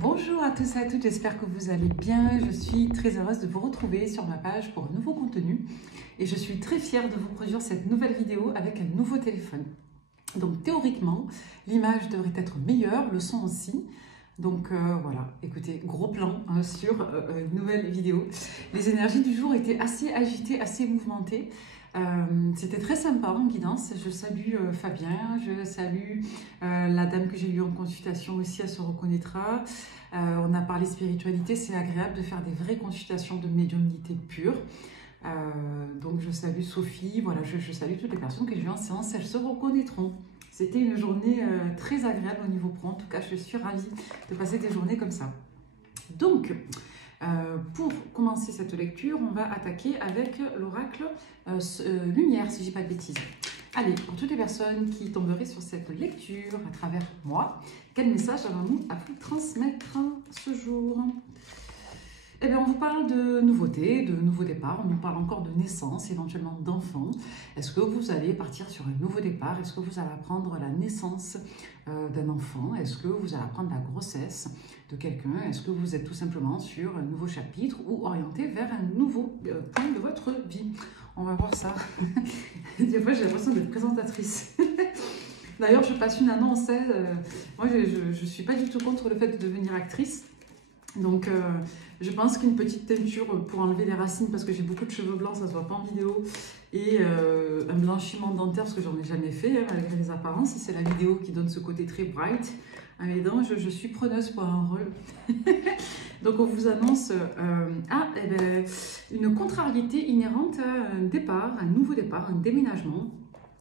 Bonjour à tous et à toutes, j'espère que vous allez bien. Je suis très heureuse de vous retrouver sur ma page pour un nouveau contenu et je suis très fière de vous produire cette nouvelle vidéo avec un nouveau téléphone. Donc théoriquement, l'image devrait être meilleure, le son aussi. Donc voilà, écoutez, gros plan sur une nouvelle vidéo. Les énergies du jour étaient assez agitées, assez mouvementées. C'était très sympa en guidance. Je salue Fabien, je salue la dame que j'ai eue en consultation aussi, elle se reconnaîtra. On a parlé spiritualité, c'est agréable de faire des vraies consultations de médiumnité pure. Donc je salue Sophie, voilà, je salue toutes les personnes que j'ai eues en séance, elles se reconnaîtront. C'était une journée très agréable au niveau pro, en tout cas je suis ravie de passer des journées comme ça. Donc, pour commencer cette lecture, on va attaquer avec l'oracle Lumière, si je dis pas de bêtises. Allez, pour toutes les personnes qui tomberaient sur cette lecture à travers moi, quel message avons-nous à vous transmettre ce jour? Eh bien, on vous parle de nouveautés, de nouveaux départs, on nous parle encore de naissance, éventuellement d'enfants. Est-ce que vous allez partir sur un nouveau départ? Est-ce que vous allez apprendre la naissance d'un enfant? Est-ce que vous allez apprendre la grossesse de quelqu'un? Est-ce que vous êtes tout simplement sur un nouveau chapitre ou orienté vers un nouveau point de votre vie? On va voir ça. Des fois, j'ai l'impression d'être présentatrice. D'ailleurs, je passe une annonce. Moi, je ne suis pas du tout contre le fait de devenir actrice. Donc, je pense qu'une petite teinture pour enlever les racines, parce que j'ai beaucoup de cheveux blancs, ça se voit pas en vidéo, et un blanchiment dentaire, parce que j'en ai jamais fait, malgré les apparences. C'est la vidéo qui donne ce côté très bright à mes dents. Je suis preneuse pour un rôle. Donc, on vous annonce une contrariété inhérente à un départ, un nouveau départ, un déménagement.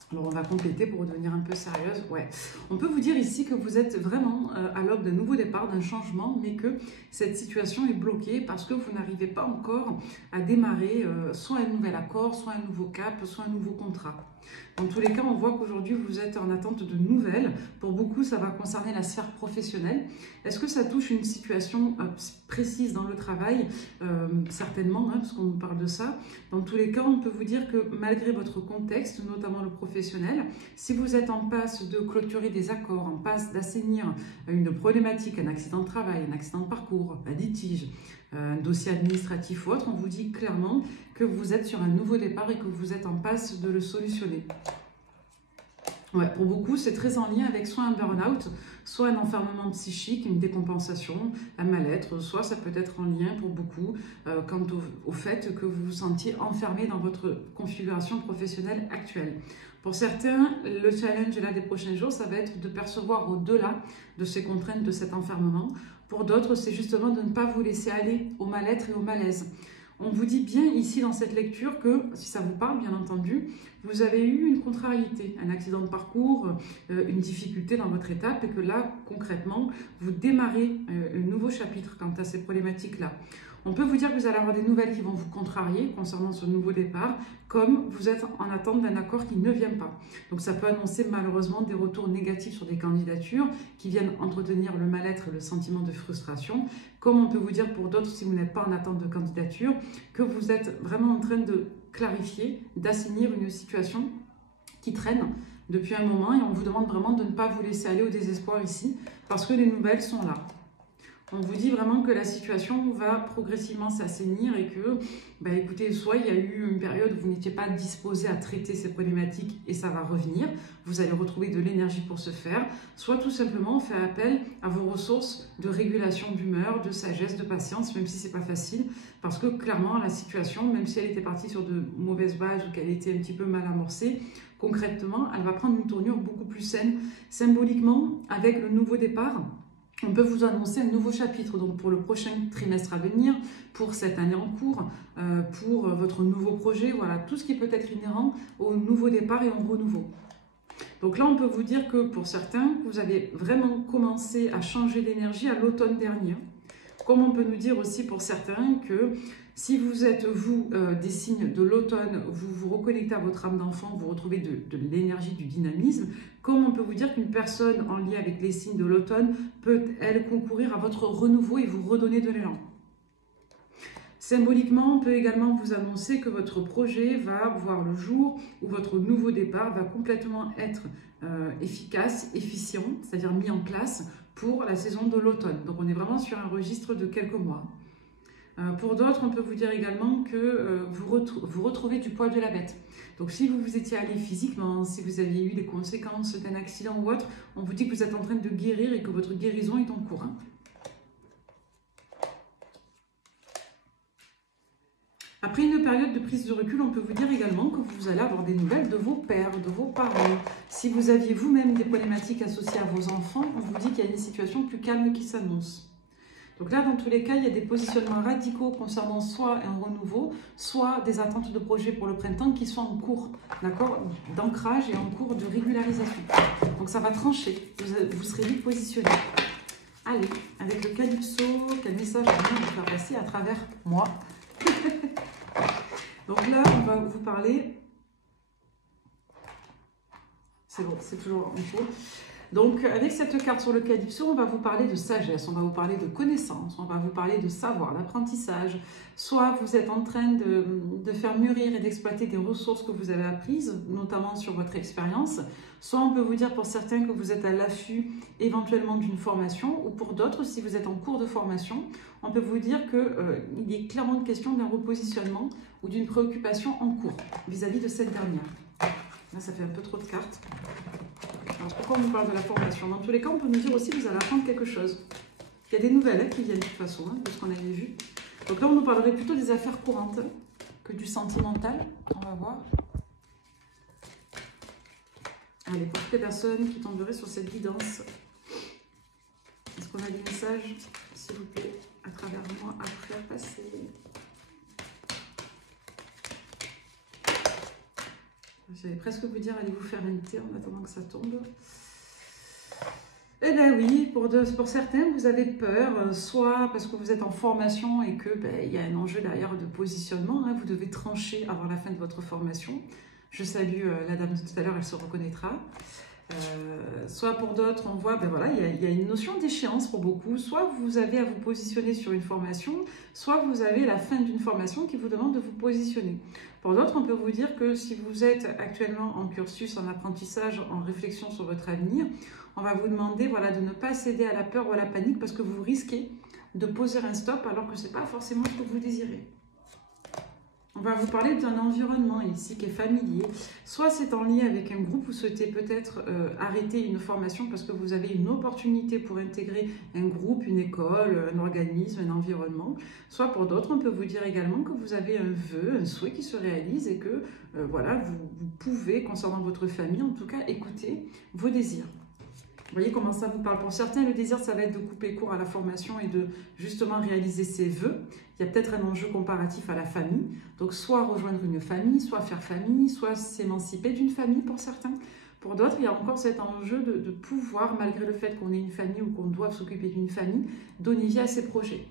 Alors, on va compléter pour devenir un peu sérieuse. Ouais. On peut vous dire ici que vous êtes vraiment à l'aube d'un nouveau départ, d'un changement, mais que cette situation est bloquée parce que vous n'arrivez pas encore à démarrer soit un nouvel accord, soit un nouveau cap, soit un nouveau contrat. Dans tous les cas, on voit qu'aujourd'hui, vous êtes en attente de nouvelles. Pour beaucoup, ça va concerner la sphère professionnelle. Est-ce que ça touche une situation précise dans le travail? Certainement, parce qu'on nous parle de ça. Dans tous les cas, on peut vous dire que malgré votre contexte, notamment le professionnel, si vous êtes en passe de clôturer des accords, en passe d'assainir une problématique, un accident de travail, un accident de parcours, un litige, un dossier administratif ou autre, on vous dit clairement que vous êtes sur un nouveau départ et que vous êtes en passe de le solutionner. Ouais, pour beaucoup, c'est très en lien avec soit un burn-out, soit un enfermement psychique, une décompensation, un mal-être, soit ça peut être en lien pour beaucoup quant au fait que vous vous sentiez enfermé dans votre configuration professionnelle actuelle. Pour certains, le challenge là, des prochains jours, ça va être de percevoir au-delà de ces contraintes, de cet enfermement. Pour d'autres, c'est justement de ne pas vous laisser aller au mal-être et au malaise. On vous dit bien ici dans cette lecture que, si ça vous parle bien entendu, vous avez eu une contrariété, un accident de parcours, une difficulté dans votre étape et que là, concrètement, vous démarrez un nouveau chapitre quant à ces problématiques-là. On peut vous dire que vous allez avoir des nouvelles qui vont vous contrarier concernant ce nouveau départ, comme vous êtes en attente d'un accord qui ne vient pas. Donc ça peut annoncer malheureusement des retours négatifs sur des candidatures qui viennent entretenir le mal-être et le sentiment de frustration. Comme on peut vous dire pour d'autres, si vous n'êtes pas en attente de candidature, que vous êtes vraiment en train de clarifier, d'assainir une situation qui traîne depuis un moment et on vous demande vraiment de ne pas vous laisser aller au désespoir ici parce que les nouvelles sont là. On vous dit vraiment que la situation va progressivement s'assainir et que, écoutez, soit il y a eu une période où vous n'étiez pas disposé à traiter ces problématiques et ça va revenir, vous allez retrouver de l'énergie pour ce faire, soit tout simplement on fait appel à vos ressources de régulation d'humeur, de sagesse, de patience, même si c'est pas facile, parce que clairement la situation, même si elle était partie sur de mauvaises bases ou qu'elle était un petit peu mal amorcée, concrètement, elle va prendre une tournure beaucoup plus saine, symboliquement, avec le nouveau départ. On peut vous annoncer un nouveau chapitre donc pour le prochain trimestre à venir, pour cette année en cours, pour votre nouveau projet, voilà, tout ce qui peut être inhérent au nouveau départ et au renouveau. Donc là, on peut vous dire que pour certains, vous avez vraiment commencé à changer d'énergie à l'automne dernier. Comme on peut nous dire aussi pour certains que si vous êtes, vous, des signes de l'automne, vous vous reconnectez à votre âme d'enfant, vous retrouvez de l'énergie, du dynamisme, comme on peut vous dire qu'une personne en lien avec les signes de l'automne peut, elle, concourir à votre renouveau et vous redonner de l'élan. Symboliquement, on peut également vous annoncer que votre projet va voir le jour où votre nouveau départ va complètement être efficace, efficient, c'est-à-dire mis en place pour la saison de l'automne. Donc on est vraiment sur un registre de quelques mois. Pour d'autres, on peut vous dire également que vous retrouvez du poil de la bête. Donc si vous vous étiez allé physiquement, si vous aviez eu des conséquences d'un accident ou autre, on vous dit que vous êtes en train de guérir et que votre guérison est en cours. Après une période de prise de recul, on peut vous dire également que vous allez avoir des nouvelles de vos pères, de vos parents. Si vous aviez vous-même des problématiques associées à vos enfants, on vous dit qu'il y a une situation plus calme qui s'annonce. Donc là, dans tous les cas, il y a des positionnements radicaux concernant soit un renouveau, soit des attentes de projets pour le printemps qui sont en cours, d'accord, d'ancrage et en cours de régularisation. Donc ça va trancher, vous serez vite positionné. Allez, avec le Calypso, quel message on va faire passer à travers moi. Donc là, on va vous parler... C'est bon, c'est toujours en cours. Donc, avec cette carte sur le Calypso, on va vous parler de sagesse, on va vous parler de connaissance, on va vous parler de savoir, d'apprentissage. Soit vous êtes en train de faire mûrir et d'exploiter des ressources que vous avez apprises, notamment sur votre expérience. Soit on peut vous dire pour certains que vous êtes à l'affût éventuellement d'une formation, ou pour d'autres, si vous êtes en cours de formation, on peut vous dire qu'il est clairement question d'un repositionnement ou d'une préoccupation en cours vis-à-vis de cette dernière. Là, ça fait un peu trop de cartes. Alors, pourquoi on nous parle de la formation? Dans tous les cas, on peut nous dire aussi que vous allez apprendre quelque chose. Il y a des nouvelles qui viennent de toute façon, de ce qu'on avait vu. Donc là, on nous parlerait plutôt des affaires courantes que du sentimental. On va voir. Allez, pour toutes les personnes qui tomberaient sur cette guidance, est-ce qu'on a des messages, s'il vous plaît, à travers moi, à faire passer? J'allais presque vous dire, allez vous faire un thé en attendant que ça tombe. Eh bien oui, pour certains, vous avez peur, soit parce que vous êtes en formation et que il y a un enjeu derrière de positionnement, vous devez trancher avant la fin de votre formation. Je salue la dame de tout à l'heure, elle se reconnaîtra. Soit pour d'autres, on voit, voilà, il y a une notion d'échéance pour beaucoup. Soit vous avez à vous positionner sur une formation, soit vous avez la fin d'une formation qui vous demande de vous positionner. Pour d'autres, on peut vous dire que si vous êtes actuellement en cursus, en apprentissage, en réflexion sur votre avenir, on va vous demander voilà, de ne pas céder à la peur ou à la panique parce que vous risquez de poser un stop alors que ce n'est pas forcément ce que vous désirez. On va vous parler d'un environnement ici qui est familier. Soit c'est en lien avec un groupe, vous souhaitez peut-être arrêter une formation parce que vous avez une opportunité pour intégrer un groupe, une école, un organisme, un environnement. Soit pour d'autres, on peut vous dire également que vous avez un vœu, un souhait qui se réalise et que voilà, vous pouvez, concernant votre famille, en tout cas, écouter vos désirs. Vous voyez comment ça vous parle. Pour certains, le désir, ça va être de couper court à la formation et de justement réaliser ses vœux. Il y a peut-être un enjeu comparatif à la famille. Donc, soit rejoindre une famille, soit faire famille, soit s'émanciper d'une famille pour certains. Pour d'autres, il y a encore cet enjeu de pouvoir, malgré le fait qu'on ait une famille ou qu'on doive s'occuper d'une famille, donner vie à ses projets.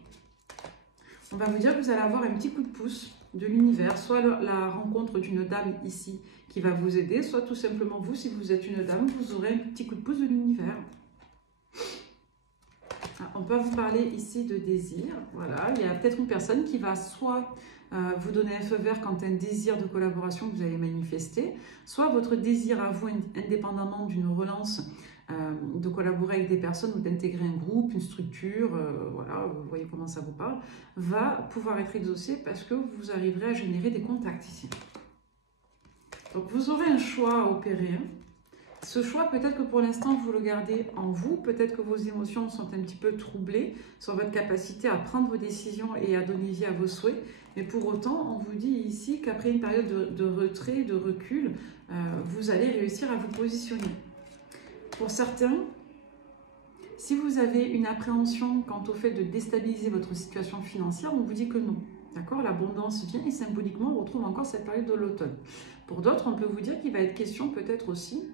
On va vous dire que vous allez avoir un petit coup de pouce de l'univers, soit la rencontre d'une dame ici qui va vous aider, soit tout simplement vous, si vous êtes une dame, vous aurez un petit coup de pouce de l'univers. On peut vous parler ici de désir, voilà, il y a peut-être une personne qui va soit vous donner un feu vert quand un désir de collaboration que vous allez manifester, soit votre désir à vous, indépendamment d'une relance, de collaborer avec des personnes ou d'intégrer un groupe, une structure, voilà, vous voyez comment ça vous parle, va pouvoir être exaucé parce que vous arriverez à générer des contacts ici. Donc vous aurez un choix à opérer. Ce choix, peut-être que pour l'instant, vous le gardez en vous, peut-être que vos émotions sont un petit peu troublées sur votre capacité à prendre vos décisions et à donner vie à vos souhaits. Mais pour autant, on vous dit ici qu'après une période de retrait, de recul, vous allez réussir à vous positionner. Pour certains, si vous avez une appréhension quant au fait de déstabiliser votre situation financière, on vous dit que non. D'accord? L'abondance vient et symboliquement, on retrouve encore cette période de l'automne. Pour d'autres, on peut vous dire qu'il va être question peut-être aussi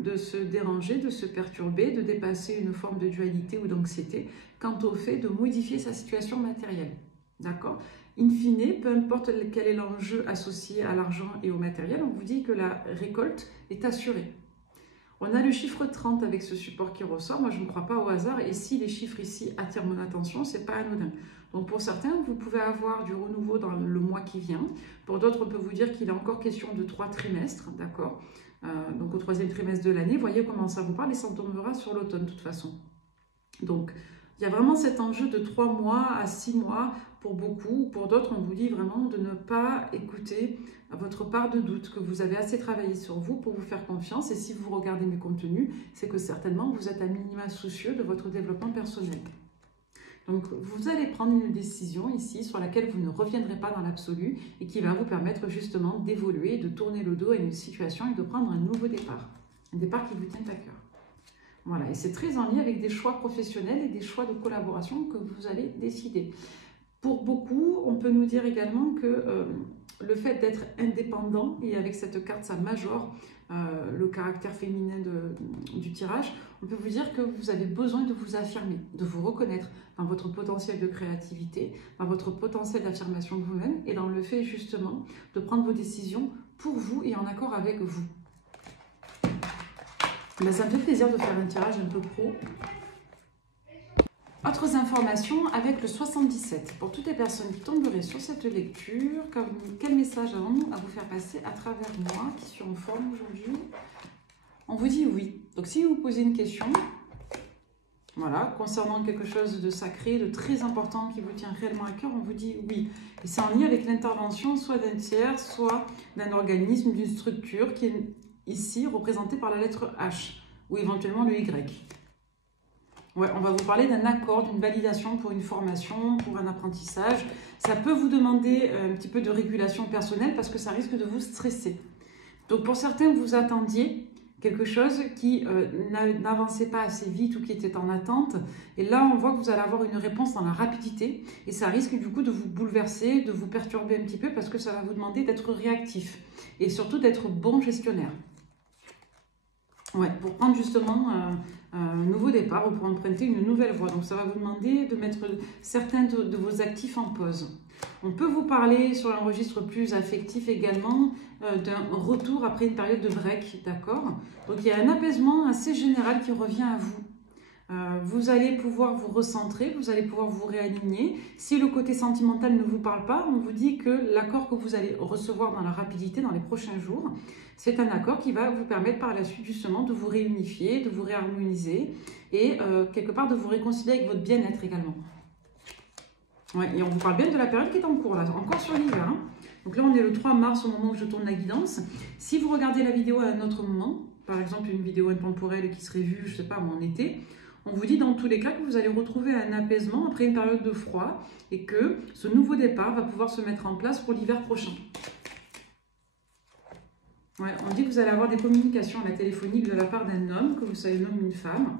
de se déranger, de se perturber, de dépasser une forme de dualité ou d'anxiété quant au fait de modifier sa situation matérielle. D'accord? In fine, peu importe quel est l'enjeu associé à l'argent et au matériel, on vous dit que la récolte est assurée. On a le chiffre 30 avec ce support qui ressort. Moi, je ne crois pas au hasard. Et si les chiffres ici attirent mon attention, ce n'est pas anodin. Donc, pour certains, vous pouvez avoir du renouveau dans le mois qui vient. Pour d'autres, on peut vous dire qu'il est encore question de 3 trimestres, d'accord? Donc, au 3e trimestre de l'année, voyez comment ça vous parle et ça tombera sur l'automne, de toute façon. Donc, il y a vraiment cet enjeu de 3 mois à 6 mois pour beaucoup. Pour d'autres, on vous dit vraiment de ne pas écouter votre part de doute, que vous avez assez travaillé sur vous pour vous faire confiance. Et si vous regardez mes contenus, c'est que certainement vous êtes à minima soucieux de votre développement personnel. Donc, vous allez prendre une décision ici sur laquelle vous ne reviendrez pas dans l'absolu et qui va vous permettre justement d'évoluer, de tourner le dos à une situation et de prendre un nouveau départ. Un départ qui vous tient à cœur. Voilà, et c'est très en lien avec des choix professionnels et des choix de collaboration que vous allez décider. Pour beaucoup, on peut nous dire également que le fait d'être indépendant, et avec cette carte, ça majore le caractère féminin du tirage, on peut vous dire que vous avez besoin de vous affirmer, de vous reconnaître dans votre potentiel de créativité, dans votre potentiel d'affirmation de vous-même et dans le fait justement de prendre vos décisions pour vous et en accord avec vous. Ben, ça me fait plaisir de faire un tirage un peu pro. Autres informations avec le 77. Pour toutes les personnes qui tomberaient sur cette lecture, quel message avons-nous à vous faire passer à travers moi qui suis en forme aujourd'hui? On vous dit oui. Donc si vous posez une question, voilà, concernant quelque chose de sacré, de très important qui vous tient réellement à cœur, on vous dit oui. Et c'est en lien avec l'intervention soit d'un tiers, soit d'un organisme, d'une structure qui est ici représentée par la lettre H ou éventuellement le Y. Ouais, on va vous parler d'un accord, d'une validation pour une formation, pour un apprentissage. Ça peut vous demander un petit peu de régulation personnelle parce que ça risque de vous stresser. Donc pour certains, vous attendiez quelque chose qui n'avançait pas assez vite ou qui était en attente. Et là, on voit que vous allez avoir une réponse dans la rapidité. Et ça risque du coup de vous bouleverser, de vous perturber un petit peu parce que ça va vous demander d'être réactif. Et surtout d'être bon gestionnaire. Ouais, pour prendre justement un nouveau départ ou pour emprunter une nouvelle voie. Donc ça va vous demander de mettre certains de vos actifs en pause. On peut vous parler sur un registre plus affectif également d'un retour après une période de break, d'accord? Donc il y a un apaisement assez général qui revient à vous. Vous allez pouvoir vous recentrer, vous allez pouvoir vous réaligner. Si le côté sentimental ne vous parle pas, on vous dit que l'accord que vous allez recevoir dans la rapidité dans les prochains jours, c'est un accord qui va vous permettre par la suite justement de vous réunifier, de vous réharmoniser et quelque part de vous réconcilier avec votre bien-être également. Ouais, et on vous parle bien de la période qui est en cours, là, encore sur l'hiver. Hein. Donc là, on est le 3 mars au moment où je tourne la guidance. Si vous regardez la vidéo à un autre moment, par exemple une vidéo intemporelle qui serait vue, je ne sais pas, en été, on vous dit dans tous les cas que vous allez retrouver un apaisement après une période de froid et que ce nouveau départ va pouvoir se mettre en place pour l'hiver prochain. Ouais, on dit que vous allez avoir des communications à la téléphonique de la part d'un homme, que vous savez nommer une femme,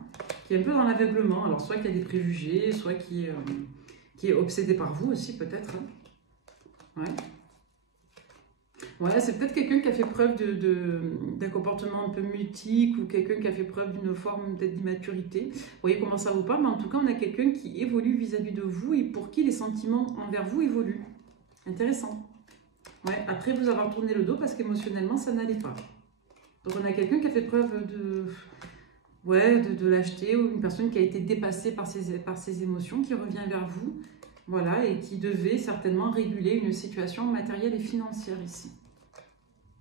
qui est un peu dans l'aveuglement. Alors soit qu'il y a des préjugés, soit qui est obsédé par vous aussi peut-être. Ouais. Voilà, c'est peut-être quelqu'un qui a fait preuve d'un comportement un peu mutique ou quelqu'un qui a fait preuve d'une forme peut-être d'immaturité. Vous voyez comment ça vous parle, mais en tout cas, on a quelqu'un qui évolue vis-à-vis de vous et pour qui les sentiments envers vous évoluent. Intéressant. Ouais, après vous avoir tourné le dos parce qu'émotionnellement, ça n'allait pas. Donc, on a quelqu'un qui a fait preuve de lâcheté ou une personne qui a été dépassée par ses émotions, qui revient vers vous. Voilà, et qui devait certainement réguler une situation matérielle et financière ici.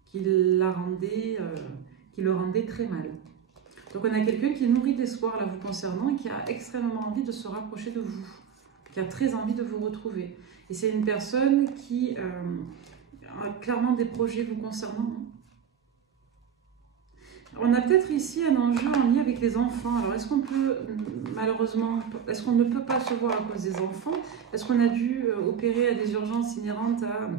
Qui le rendait très mal. Donc on a quelqu'un qui est nourri d'espoir là vous concernant et qui a extrêmement envie de se rapprocher de vous. Qui a très envie de vous retrouver. Et c'est une personne qui a clairement des projets vous concernant. On a peut-être ici un enjeu en lien avec les enfants. Alors, est-ce qu'on peut, malheureusement, est-ce qu'on ne peut pas se voir à cause des enfants? Est-ce qu'on a dû opérer à des urgences inhérentes à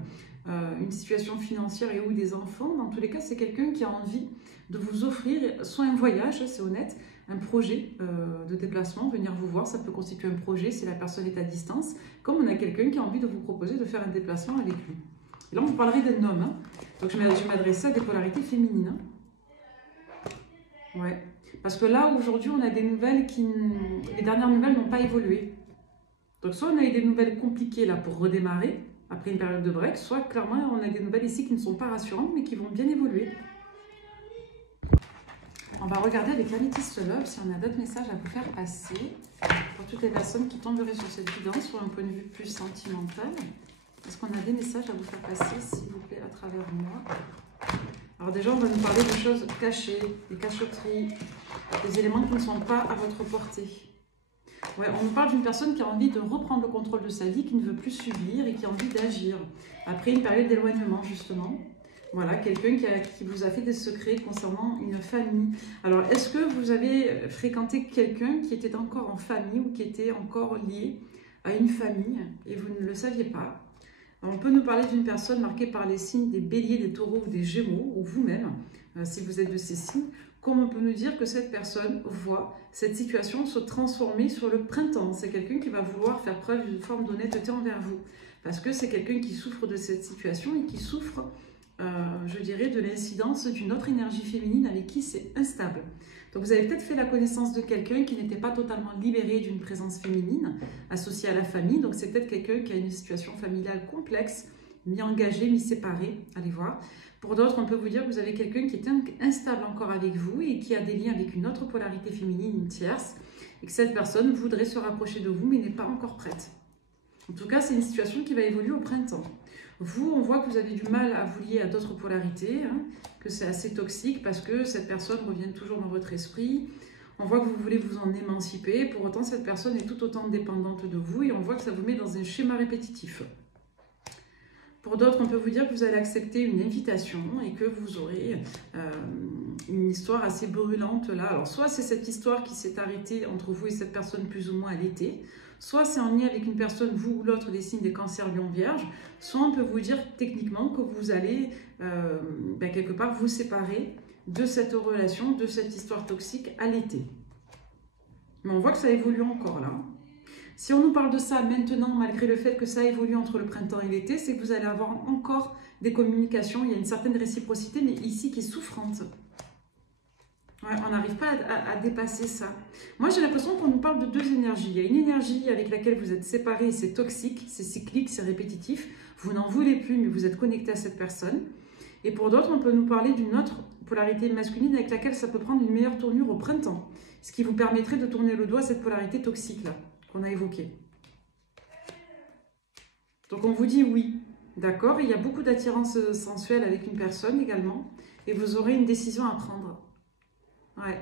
une situation financière et ou des enfants? Dans tous les cas, c'est quelqu'un qui a envie de vous offrir soit un voyage, c'est honnête, un projet de déplacement, venir vous voir, ça peut constituer un projet si la personne est à distance, comme on a quelqu'un qui a envie de vous proposer de faire un déplacement avec lui. Et là, on vous parlerait d'un homme. Hein. Donc, je m'adressais à des polarités féminines. Hein. Ouais, parce que là, aujourd'hui, on a des nouvelles les dernières nouvelles n'ont pas évolué. Donc, soit on a eu des nouvelles compliquées là pour redémarrer, après une période de break, soit clairement, on a des nouvelles ici qui ne sont pas rassurantes, mais qui vont bien évoluer. On va regarder avec l'Améthyste Love si on a d'autres messages à vous faire passer. Pour toutes les personnes qui tomberaient sur cette guidance, sur un point de vue plus sentimental. Est-ce qu'on a des messages à vous faire passer, s'il vous plaît, à travers moi? Alors déjà, on va nous parler de choses cachées, des cachotteries, des éléments qui ne sont pas à votre portée. Ouais, on nous parle d'une personne qui a envie de reprendre le contrôle de sa vie, qui ne veut plus subir et qui a envie d'agir. Après une période d'éloignement, justement. Voilà, quelqu'un qui vous a fait des secrets concernant une famille. Alors, est-ce que vous avez fréquenté quelqu'un qui était encore en famille ou qui était encore lié à une famille et vous ne le saviez pas? Alors, on peut nous parler d'une personne marquée par les signes des béliers, des taureaux ou des gémeaux, ou vous-même, si vous êtes de ces signes. Comme on peut nous dire que cette personne voit cette situation se transformer sur le printemps. C'est quelqu'un qui va vouloir faire preuve d'une forme d'honnêteté envers vous. Parce que c'est quelqu'un qui souffre de cette situation et qui souffre, je dirais, de l'incidence d'une autre énergie féminine avec qui c'est instable. Donc vous avez peut-être fait la connaissance de quelqu'un qui n'était pas totalement libéré d'une présence féminine associée à la famille. Donc c'est peut-être quelqu'un qui a une situation familiale complexe, mi-engagé, mi-séparé. Allez voir. Pour d'autres, on peut vous dire que vous avez quelqu'un qui est instable encore avec vous et qui a des liens avec une autre polarité féminine, une tierce, et que cette personne voudrait se rapprocher de vous mais n'est pas encore prête. En tout cas, c'est une situation qui va évoluer au printemps. Vous, on voit que vous avez du mal à vous lier à d'autres polarités, hein, que c'est assez toxique parce que cette personne revient toujours dans votre esprit. On voit que vous voulez vous en émanciper, pour autant cette personne est tout autant dépendante de vous et on voit que ça vous met dans un schéma répétitif. Pour d'autres, on peut vous dire que vous allez accepter une invitation et que vous aurez une histoire assez brûlante là. Alors, soit c'est cette histoire qui s'est arrêtée entre vous et cette personne plus ou moins à l'été, soit c'est en lien avec une personne, vous ou l'autre, des signes des cancers, lion, vierge, soit on peut vous dire techniquement que vous allez quelque part vous séparer de cette relation, de cette histoire toxique à l'été. Mais on voit que ça évolue encore là. Si on nous parle de ça maintenant, malgré le fait que ça évolue entre le printemps et l'été, c'est que vous allez avoir encore des communications, il y a une certaine réciprocité, mais ici qui est souffrante. Ouais, on n'arrive pas à dépasser ça. Moi, j'ai l'impression qu'on nous parle de deux énergies. Il y a une énergie avec laquelle vous êtes séparés, c'est toxique, c'est cyclique, c'est répétitif. Vous n'en voulez plus, mais vous êtes connecté à cette personne. Et pour d'autres, on peut nous parler d'une autre polarité masculine avec laquelle ça peut prendre une meilleure tournure au printemps. Ce qui vous permettrait de tourner le doigt à cette polarité toxique-là qu'on a évoquée. Donc on vous dit oui, d'accord, il y a beaucoup d'attirance sensuelle avec une personne également, et vous aurez une décision à prendre. Ouais.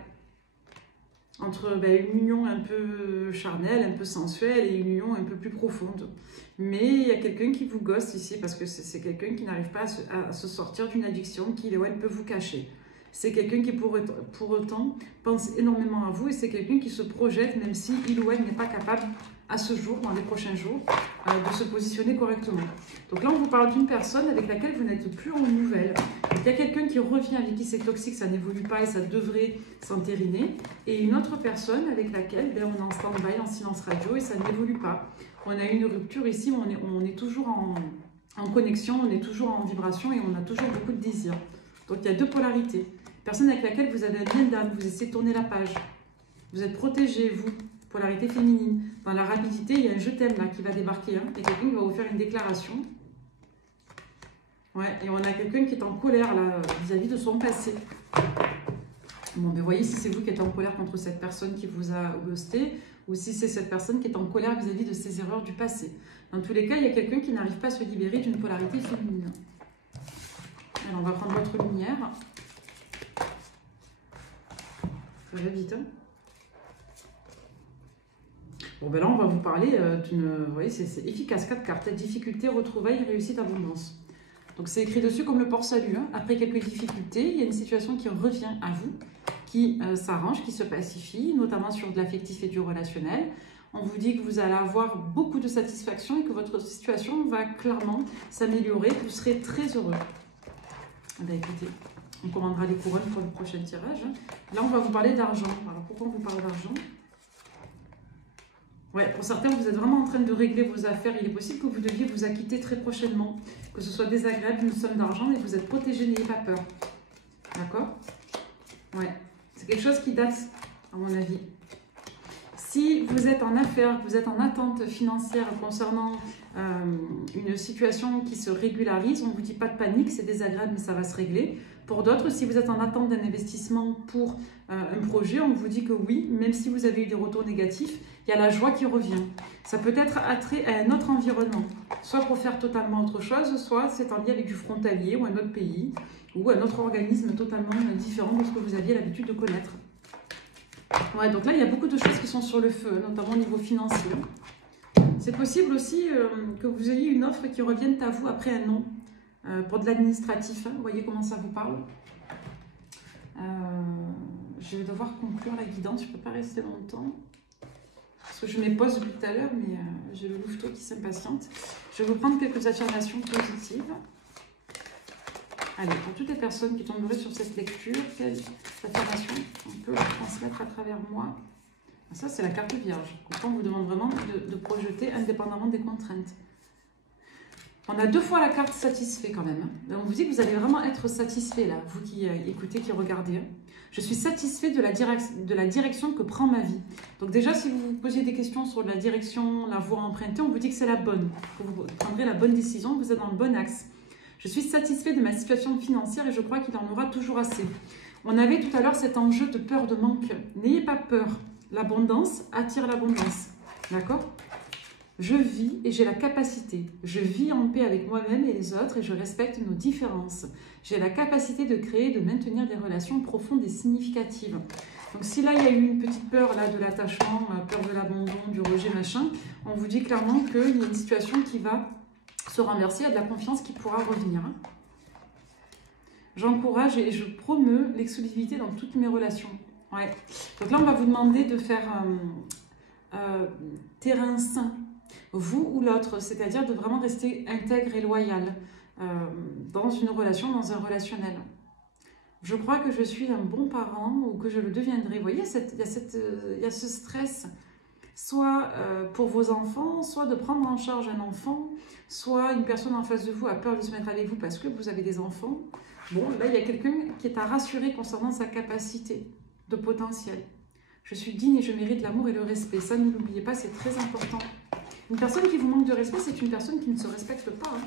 Entre une union un peu charnelle, un peu sensuelle, et une union un peu plus profonde. Mais il y a quelqu'un qui vous gosse ici, parce que c'est quelqu'un qui n'arrive pas à se sortir d'une addiction qu'il ou elle peut vous cacher. C'est quelqu'un qui pour autant pense énormément à vous, et c'est quelqu'un qui se projette, même si il ou elle n'est pas capable à ce jour, dans les prochains jours, de se positionner correctement. Donc là, on vous parle d'une personne avec laquelle vous n'êtes plus en nouvelles. Il y a quelqu'un qui revient avec qui c'est toxique, ça n'évolue pas et ça devrait s'entériner. Et une autre personne avec laquelle on est en stand-by, en silence radio et ça n'évolue pas. On a une rupture ici, on est toujours en connexion, on est toujours en vibration et on a toujours beaucoup de désirs. Donc il y a deux polarités. Personne avec laquelle vous avez un lien d'âme, vous essayez de tourner la page. Vous êtes protégé, vous. Polarité féminine. Dans la rapidité, il y a un je t'aime là qui va débarquer. Hein, et quelqu'un qui va vous faire une déclaration. Ouais, et on a quelqu'un qui est en colère là vis-à-vis de son passé. Bon, mais voyez si c'est vous qui êtes en colère contre cette personne qui vous a ghosté ou si c'est cette personne qui est en colère vis-à-vis de ses erreurs du passé. Dans tous les cas, il y a quelqu'un qui n'arrive pas à se libérer d'une polarité féminine. Alors, on va prendre votre lumière. Ça va vite, hein? Bon, ben là, on va vous parler d'une... Vous voyez, c'est efficace, 4 cartes. Difficulté, retrouvailles, réussite, abondance. Donc, c'est écrit dessus comme le port-salut. Hein. Après quelques difficultés, il y a une situation qui revient à vous, qui s'arrange, qui se pacifie, notamment sur de l'affectif et du relationnel. On vous dit que vous allez avoir beaucoup de satisfaction et que votre situation va clairement s'améliorer. Vous serez très heureux. Ben, écoutez, on commandera les couronnes pour le prochain tirage. Là, on va vous parler d'argent. Alors, pourquoi on vous parle d'argent ? Ouais, pour certains, vous êtes vraiment en train de régler vos affaires. Il est possible que vous deviez vous acquitter très prochainement, que ce soit désagréable, une somme d'argent, mais vous êtes protégé, n'ayez pas peur. D'accord? Ouais, c'est quelque chose qui date, à mon avis. Si vous êtes en affaires, vous êtes en attente financière concernant une situation qui se régularise, on ne vous dit pas de panique, c'est désagréable, mais ça va se régler. Pour d'autres, si vous êtes en attente d'un investissement pour un projet, on vous dit que oui, même si vous avez eu des retours négatifs, il y a la joie qui revient. Ça peut être attrait à un autre environnement, soit pour faire totalement autre chose, soit c'est en lien avec du frontalier ou un autre pays, ou un autre organisme totalement différent de ce que vous aviez l'habitude de connaître. Ouais, donc là, il y a beaucoup de choses qui sont sur le feu, notamment au niveau financier. C'est possible aussi que vous ayez une offre qui revienne à vous après un non, pour de l'administratif. Hein. Vous voyez comment ça vous parle. Je vais devoir conclure la guidance, je ne peux pas rester longtemps. Parce que je mets pause depuis tout à l'heure, mais j'ai le louveteau qui s'impatiente. Je vais vous prendre quelques affirmations positives. Allez, pour toutes les personnes qui tomberaient sur cette lecture, quelle affirmation on peut leur transmettre à travers moi? Ça, c'est la carte vierge. Pourtant, on vous demande vraiment de projeter indépendamment des contraintes. On a 2 fois la carte satisfait quand même. On vous dit que vous allez vraiment être satisfait là, vous qui écoutez, qui regardez. Je suis satisfait de la direction que prend ma vie. Donc déjà, si vous vous posiez des questions sur la direction, la voie empruntée, on vous dit que c'est la bonne. Que vous prendrez la bonne décision, que vous êtes dans le bon axe. Je suis satisfait de ma situation financière et je crois qu'il en aura toujours assez. On avait tout à l'heure cet enjeu de peur de manque. N'ayez pas peur. L'abondance attire l'abondance. D'accord ? Je vis et j'ai la capacité. Je vis en paix avec moi-même et les autres et je respecte nos différences. J'ai la capacité de créer et de maintenir des relations profondes et significatives. Donc si là, il y a eu une petite peur là, de l'attachement, peur de l'abandon, du rejet, machin, on vous dit clairement qu'il y a une situation qui va se renverser, il y a de la confiance qui pourra revenir. J'encourage et je promeus l'exclusivité dans toutes mes relations. Ouais. Donc là, on va vous demander de faire terrain sain, vous ou l'autre, c'est-à-dire de vraiment rester intègre et loyal dans une relation, dans un relationnel. Je crois que je suis un bon parent ou que je le deviendrai. Vous voyez, il y a ce stress, soit pour vos enfants, soit de prendre en charge un enfant, soit une personne en face de vous a peur de se mettre avec vous parce que vous avez des enfants. Bon, là, il y a quelqu'un qui est à rassurer concernant sa capacité de potentiel. Je suis digne et je mérite l'amour et le respect. Ça, ne l'oubliez pas, c'est très important. Une personne qui vous manque de respect, c'est une personne qui ne se respecte pas. Hein.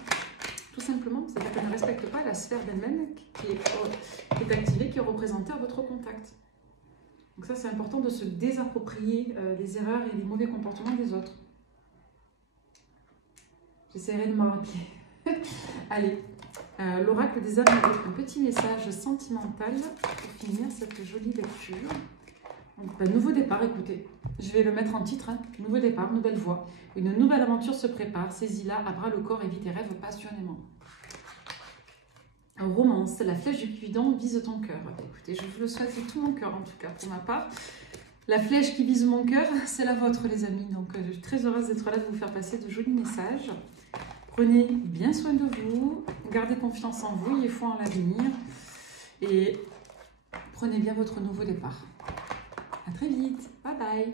Tout simplement, c'est-à-dire qu'elle ne respecte pas la sphère d'elle-même qui est activée, qui est représentée à votre contact. Donc ça, c'est important de se désapproprier les erreurs et les mauvais comportements des autres. J'essaierai de m'en rappeler. Allez, l'oracle des âmes avec un petit message sentimental pour finir cette jolie lecture. Donc, nouveau départ, écoutez, je vais le mettre en titre, hein. Nouveau départ, nouvelle voie. Une nouvelle aventure se prépare, saisis-la à bras le corps et vis tes rêves passionnément. Un romance, la flèche du Cupidon vise ton cœur. Écoutez, je vous le souhaite de tout mon cœur en tout cas, pour ma part. La flèche qui vise mon cœur, c'est la vôtre les amis. Donc je suis très heureuse d'être là, de vous faire passer de jolis messages. Prenez bien soin de vous, gardez confiance en vous, ayez foi en l'avenir. Et prenez bien votre nouveau départ. À très vite. Bye bye.